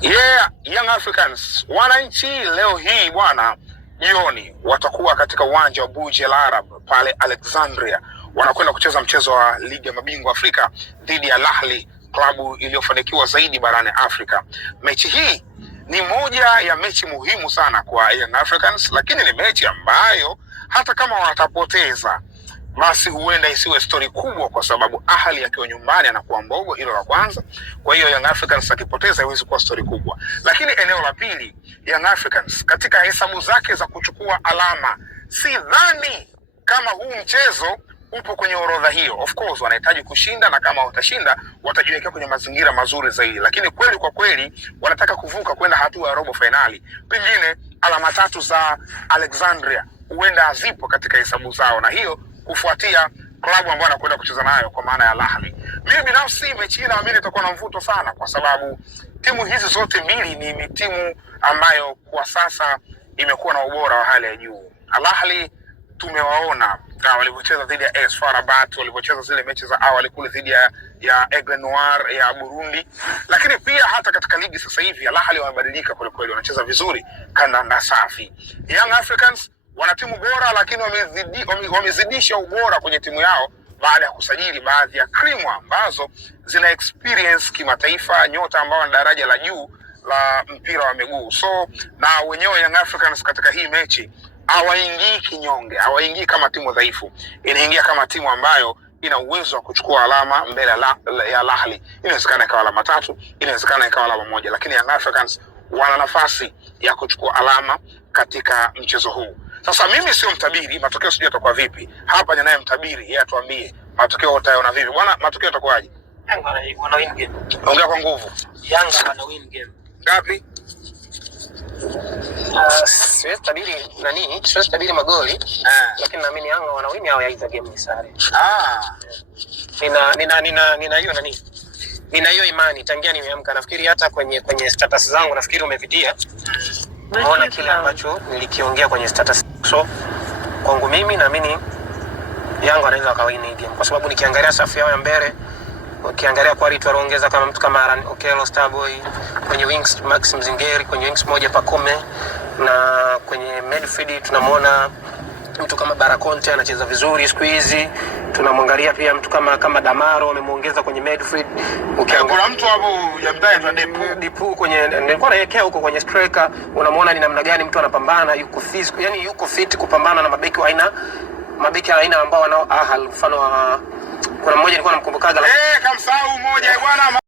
Yeah, Young Africans wananchi leo hii bwana, jioni watakuwa katika uwanja wa Burj Al Arab pale Alexandria, wanakwenda kucheza mchezo wa ligi ya mabingwa Afrika dhidi ya Al Ahly, klabu iliyofanikiwa zaidi barani Afrika. Mechi hii ni moja ya mechi muhimu sana kwa Young Africans, lakini ni mechi ambayo hata kama watapoteza basi huenda isiwe story kubwa, kwa sababu Ahly akiwa nyumbani anakuwa mbogo, hilo la kwanza. Kwa hiyo Young Africans akipoteza haiwezi kuwa story kubwa. Lakini eneo la pili, Young Africans katika hesabu zake za kuchukua alama, sidhani kama huu mchezo upo kwenye orodha hiyo. Of course wanahitaji kushinda, na kama watashinda watajiwekea kwenye mazingira mazuri zaidi, lakini kweli kwa kweli wanataka kuvuka kwenda hatua ya robo finali. Pengine alama tatu za Alexandria huenda hazipo katika hesabu zao, na hiyo kufuatia klabu ambayo anakwenda kucheza nayo kwa maana ya Al Ahly. Mimi binafsi mechi hii naamini itakuwa na mvuto sana, kwa sababu timu hizi zote mbili ni timu ambayo kwa sasa imekuwa na ubora wa hali ya juu. Al Ahly tumewaona walivyocheza dhidi ya AS FAR Rabat, walivyocheza zile mechi za awali kule dhidi ya Aigle Noir ya Burundi, lakini pia hata katika ligi sasa hivi Al Ahly wamebadilika kweli kweli, wanacheza vizuri, kandanda safi. Young Africans wana timu bora, lakini wamezidisha ubora kwenye timu yao baada ya kusajili baadhi ya krimu ambazo zina experience kimataifa, nyota ambao wana daraja la juu la mpira wa miguu. So na wenyewe Young Africans katika hii mechi hawaingii kinyonge, hawaingii kama timu dhaifu, inaingia kama timu ambayo ina uwezo wa kuchukua alama mbele ya Al Ahly. Inawezekana ikawa alama tatu, inawezekana ikawa alama moja, lakini Young Africans wana nafasi ya kuchukua alama katika mchezo huu. Sasa mimi sio mtabiri, matokeo sijui yatakuwa vipi. Hapa ninaye mtabiri, yeye atuambie matokeo utayaona vipi. Bwana, matokeo yatakuwaje? Yanga wana win game. Ongea kwa nguvu. Yanga wana win game. Ngapi? Siwezi tabiri magoli. Lakini naamini Yanga wana win au yaiza game ni sare. Nina hiyo nina hiyo imani tangia nimeamka. Nafikiri hata kwenye status zangu nafikiri umepitia. Unaona kile ambacho nilikiongea kwenye status. So kwangu mimi naamini Yanga anaweza kawin game, kwa sababu nikiangalia safu yao ya mbele, ukiangalia quality wanaongeza kama mtu kama Aaron Okello, Starboy, kwenye wings Maxim Zingeri, kwenye wings moja Pacome, na kwenye midfield tunamwona mtu kama Barakonte anacheza vizuri siku hizi. Tunamwangalia pia mtu kama Damaro amemuongeza kwenye midfield. Kuna mtu hapo ya mdai tu Dipu kwenye, nilikuwa naelekea huko kwenye striker, unamwona ni namna gani mtu anapambana, yuko fit, yani yuko fit kupambana na mabeki wa aina ambao wanao Ahly. Mfano kuna mmoja nilikuwa namkumbukaga kamsahau mmoja bwana.